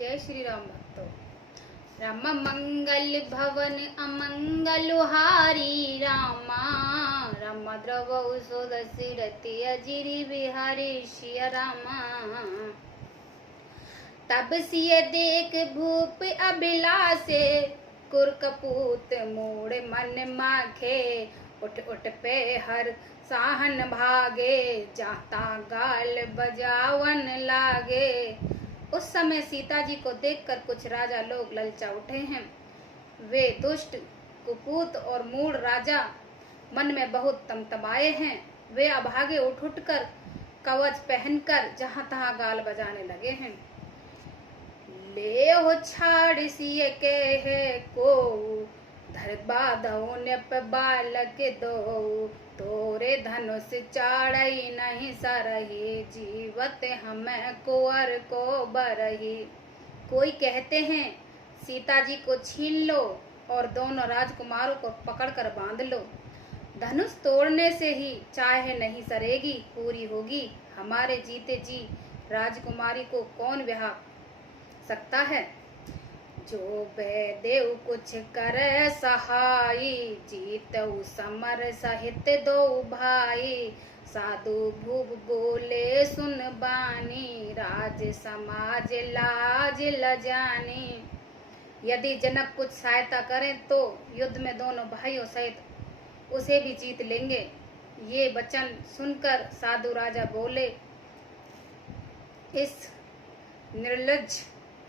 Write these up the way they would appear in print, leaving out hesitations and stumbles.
जय श्री राम भक्तों। राम मंगल भवन अमंगल हारी रामा, राम द्रव सुदसी रति अजिरी बिहारी शिया रामा। तब सिय देख भूप अभिलाषे, कुर कपूत मूड मन माखे। उठ उठ पे हर साहन भागे, जाता गाल बजावन लागे। उस समय सीता जी को देखकर कुछ राजा लोग ललचा उठे हैं। वे दुष्ट कुपूत और मूढ़ राजा मन में बहुत तमतमाए हैं। वे अभागे उठ उठ कर कवच पहनकर जहां तहां गाल बजाने लगे हैं। ले हो छाड़ सिए के है को, धरबा दो ने पे बालक दो। तोरे धनुष चाड़ई नहीं सरही, जीवत हमें कुंवर को बरही। कोई कहते हैं सीता जी को छीन लो और दोनों राजकुमारों को पकड़कर बांध लो। धनुष तोड़ने से ही चाहे नहीं सरेगी पूरी होगी। हमारे जीते जी राजकुमारी को कौन ब्याह सकता है। जो बेदेव कुछ करे सहाई, जीतऊ समर सहित दो भाई। साधु भूप बोले सुन बानी, राज समाज लाज लजानी। यदि जनक कुछ सहायता करें तो युद्ध में दोनों भाइयों सहित उसे भी जीत लेंगे। ये वचन सुनकर साधु राजा बोले। इस निर्लज्ज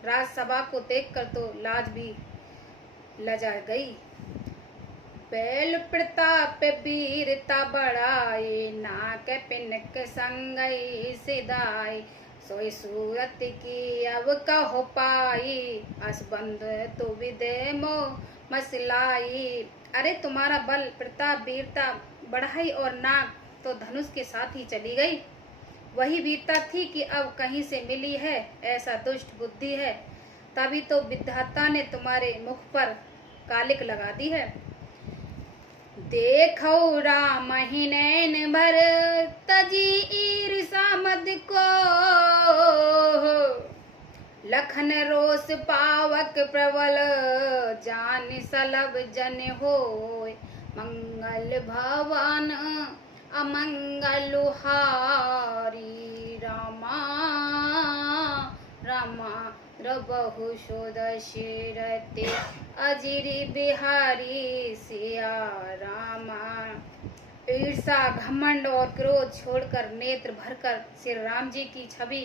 राजसभा को देखकर तो लाज भी लजा गई। बैल प्रताप वीरता बढ़ाए, नाक पिनक संगई सिदाई। सोई सूरत की अब कहो पाई, असबंध तो विदे मो मसलाई। अरे तुम्हारा बल प्रताप वीरता बढ़ाई और नाक तो धनुष के साथ ही चली गई। वही वीरता थी कि अब कहीं से मिली है, ऐसा दुष्ट बुद्धि है। तभी तो विधाता ने तुम्हारे मुख पर कालिक लगा दी है। देखो राम ही नैन भर, तजी ईर्षा मद को। लखन रोष पावक प्रबल, जान सलभ जन होय। मंगल भवन अमंगल हारी रामा, रामा द्रवहु सुदसी रति अजिरी बिहारी सिया रामा। ईर्षा घमंड और क्रोध छोड़कर नेत्र भरकर श्री राम जी की छवि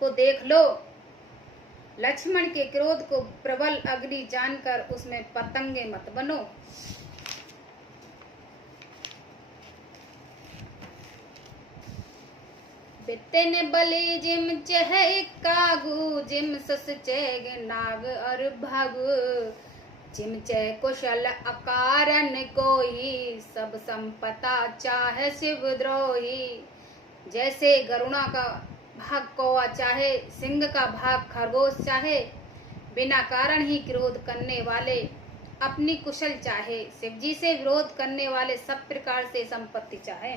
को देख लो। लक्ष्मण के क्रोध को प्रबल अग्नि जानकर उसमें पतंगे मत बनो। बितने बलि जिम चह कागु, जिम सस चैग नाग और भगु। जिम चह कुशल अकारण कोई, सब संपता चाहे शिव द्रोही। जैसे गरुणा का भाग कौवा चाहे, सिंह का भाग खरगोश चाहे। बिना कारण ही क्रोध करने वाले अपनी कुशल चाहे, शिवजी से विरोध करने वाले सब प्रकार से संपत्ति चाहे।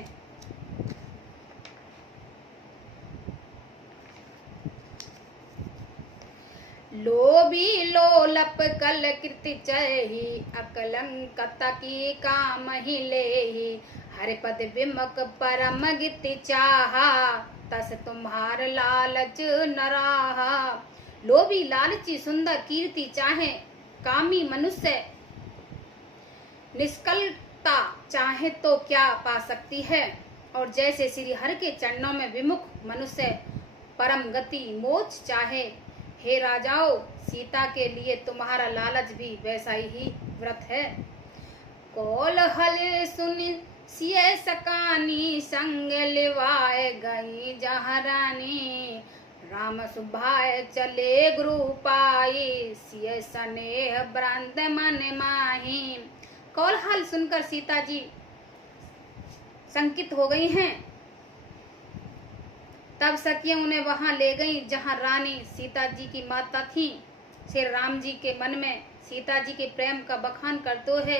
लोभी लोलप कल कृति चही, अकलंकत की काम ही लेही। हरिपद विमुख परम गति चाहा, तस तुम्हार लालच नराहा। लोभी लालची सुंदर कीर्ति चाहे, कामी मनुष्य निष्कलता चाहे तो क्या पा सकती है। और जैसे श्री हरि के चरणों में विमुख मनुष्य परम गति मोक्ष चाहे। हे राजाओं, सीता के लिए तुम्हारा लालच भी वैसा ही व्रत है। कोलहल सुन सिय सकानी, संग लिवाए गई जहाँ रानी। राम सुभाय चले गुरु पाई, सिय स्नेह ब्रांद मन माही। कोलहल सुनकर सीता जी संकित हो गई हैं। तब सखियां उन्हें वहां ले गईं जहां रानी सीता जी की माता थी। श्री राम जी के मन में सीता जी के प्रेम का बखान करते हुए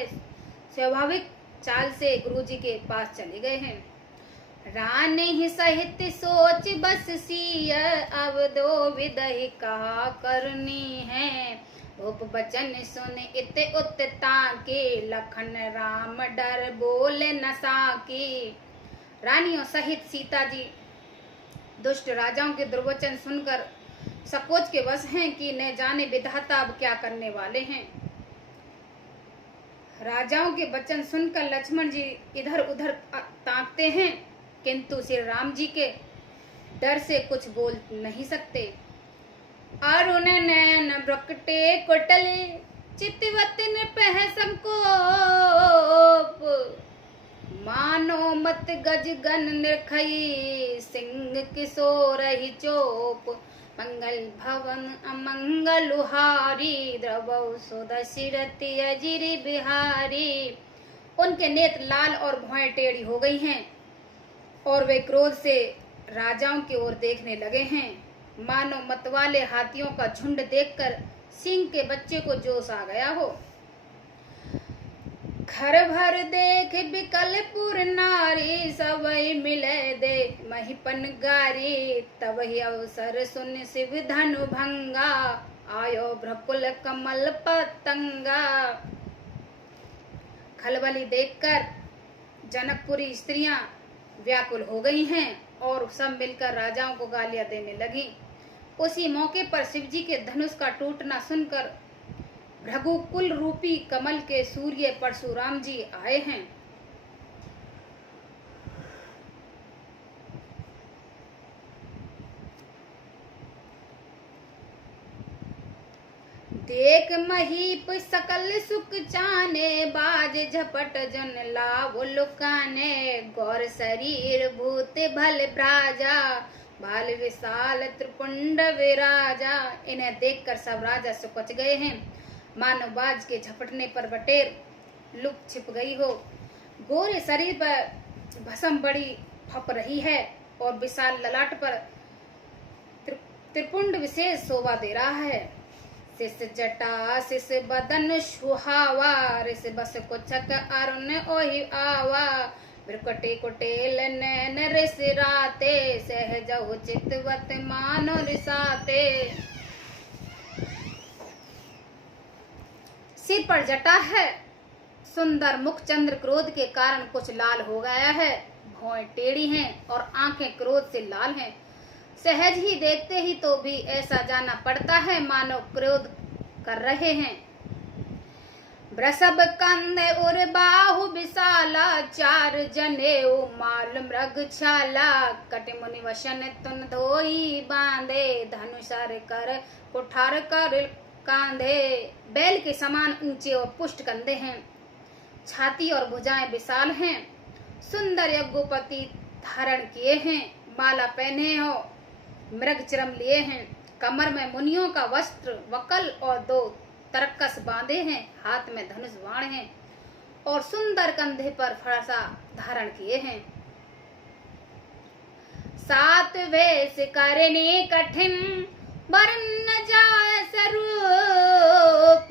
स्वाभाविक चाल से गुरु जी के पास चले गए हैं। रानी ही सहित सोच बस सिय, अब दो विदहि कहा करनी है। भूप बचन सुन इत उत ताके, लखन राम डर बोले न साकी। रानियों सहित सीता जी दुष्ट राजाओं के दुर्वचन सुनकर सकोच के वश हैं कि न जाने विधाता अब क्या करने वाले हैं। राजाओं के वचन सुनकर लक्ष्मण जी इधर उधर ताकते हैं, किंतु श्री राम जी के डर से कुछ बोल नहीं सकते। अरुण नैन ब्रकटे कोटले, चितवत नृपह संकोप। मानो मत गज गन निरखई, सिंह किशोर ही चोप। मंगल भवन अमंगल हारी, द्रवौ सुदशरथि अजिर बिहारी। उनके नेत्र लाल और भौहें टेढ़ी हो गई हैं और वे क्रोध से राजाओं की ओर देखने लगे हैं। मानो मतवाले हाथियों का झुंड देखकर सिंह के बच्चे को जोश आ गया हो। घर भर देख बिकलपुर नारी, सबई मिले देख महिपन गारी। तब ही अवसर सुन शिव धनु भंगा, आयो भ्रकुल कमल पतंगा। खलबली देखकर जनकपुरी स्त्रियां व्याकुल हो गई हैं और सब मिलकर राजाओं को गालियां देने लगी। उसी मौके पर शिवजी के धनुष का टूटना सुनकर भृगुकुल रूपी कमल के सूर्य परशुराम जी आए हैं। देख महीप सकल सुख चाने, बाज झपट जन लाव लुकाने। गौर शरीर भूत भल भ्राजा, बाल विशाल त्रिपुंड विराजा। इन्हें देखकर सब राजा सुकच गए हैं, मानो बाज के झपटने पर बटेर लुक छिप गई हो। गोरे शरीर पर भस्म बड़ी फप रही है और विशाल ललाट पर त्रिपुंड विशेष शोभा दे रहा है। शिष जटा शिष बदन सुहावा, ऋष बस कुचक अरुण ओहि आवा। बिरकटे कुटेल नैन ऋष राते, सहजहु चितवत मानो रिसाते। सिर पर जटा है, सुंदर मुख चंद्र क्रोध के कारण कुछ लाल हो गया है। भौहें टेढ़ी हैं और आंखें क्रोध से लाल हैं। सहज ही देखते ही तो भी ऐसा जाना पड़ता है मानो क्रोध कर रहे हैं। वृषभ कंध उर बाहु विशाला, चार जनेऊ माल मृग छाला। कट मुनि वशन तुन धोई बांधे, धनुषर कर कुठार कर कांधे। बैल के समान ऊंचे और पुष्ट कंधे हैं, छाती और भुजाएं विशाल हैं। सुंदर यज्ञोपति धारण किए हैं, माला पहने हो, मृग चरम लिए हैं। कमर में मुनियों का वस्त्र वकल और 2 तरकस बांधे हैं। हाथ में धनुष बाण हैं और सुंदर कंधे पर फरसा धारण किए हैं। 7 वेश करने कठिन, वरन न जाय स्वरूप।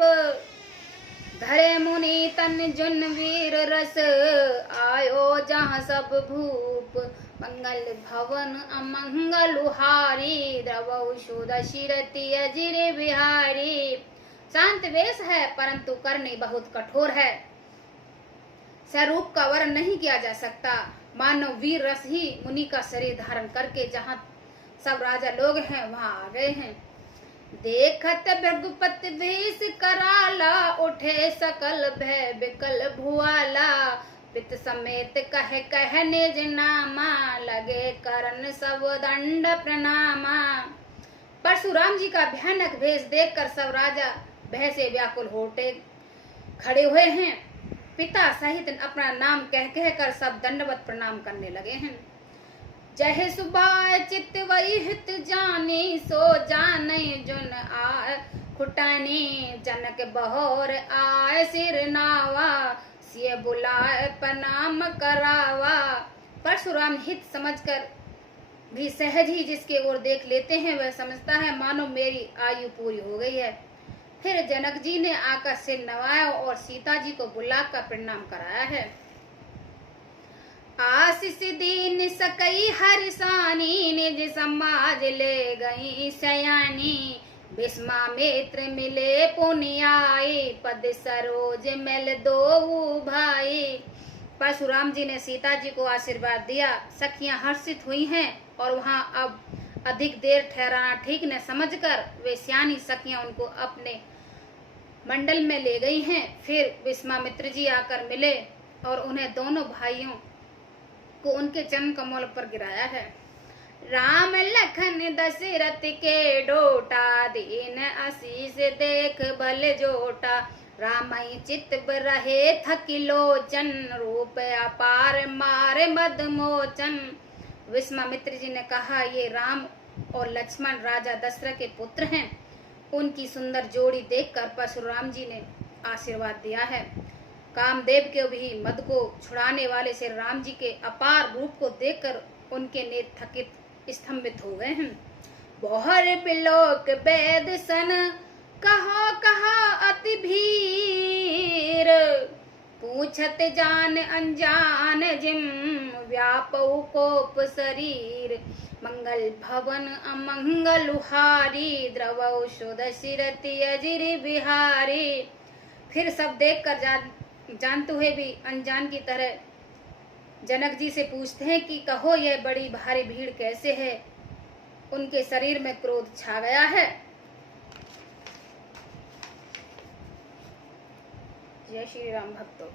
धरे मुनि तन जुन वीर रस, आयो जहाँ सब भूप। मंगल भवन अमंगल हारी, द्रवौ सुदशरथि अजिर बिहारी। शांत वेश है परंतु करनी बहुत कठोर है। स्वरूप का वर्ण नहीं किया जा सकता। मानव वीर रस ही मुनि का शरीर धारण करके जहाँ सब राजा लोग हैं वहाँ आ गए हैं। देखत भृगुपति वेश कराला, उठे सकल भय बिकल भुआला। पित समेत कह कह निज नामा, लगे करन सब दंड प्रणामा। परशुराम जी का भयानक वेश देखकर सब राजा भय से व्याकुल होते खड़े हुए हैं। पिता सहित अपना नाम कह कह कर सब दंडवत प्रणाम करने लगे हैं। जय सुबाय चित वही हित जानी, सो जाने जुन आय खुटानी। जनक बहोर आय सिर नावा, सिय बुलाए प्रणाम करावा। परशुराम हित समझकर भी सहज ही जिसके ओर देख लेते हैं वह समझता है मानो मेरी आयु पूरी हो गई है। फिर जनक जी ने आकर सिर नवाया और सीता जी को बुलाकर प्रणाम कराया है। आशीष दीन सकई हरसानी, निज समाज ले गई सयानी। विश्वामित्र मिले पुनियाई, पद सरोज मिल दो भाई। परशुराम जी ने सीता जी को आशीर्वाद दिया। सखियां हर्षित हुई हैं और वहां अब अधिक देर ठहराना ठीक न समझकर वे सियानी सखियां उनको अपने मंडल में ले गई हैं। फिर विश्वामित्र जी आकर मिले और उन्हें दोनों भाइयों को उनके चरण कमल पर गिराया है। राम लखन दशरथ के डोटा, दीन आशीष देख बल जोटा। रामई चित रहे थकिलोचन, रूप अपार मारे मदमोचन। विश्वामित्र जी ने कहा, ये राम और लक्ष्मण राजा दशरथ के पुत्र हैं। उनकी सुंदर जोड़ी देखकर परशुराम जी ने आशीर्वाद दिया है। कामदेव के भी मद को छुड़ाने वाले श्री राम जी के अपार रूप को देखकर उनके नेत्र थकित स्तंभित हो गए हैं। बहुर बिलोक वेद सन, कहो कहा अति भीर। पूछत जान अनजान जिम, व्यापऊ कोप शरीर। मंगल भवन अमंगल हारी, द्रवौ दशरथि अजिर बिहारी। फिर सब देखकर जानते हुए भी अनजान की तरह जनक जी से पूछते हैं कि कहो यह बड़ी भारी भीड़ कैसे है। उनके शरीर में क्रोध छा गया है। जय श्री राम भक्तों।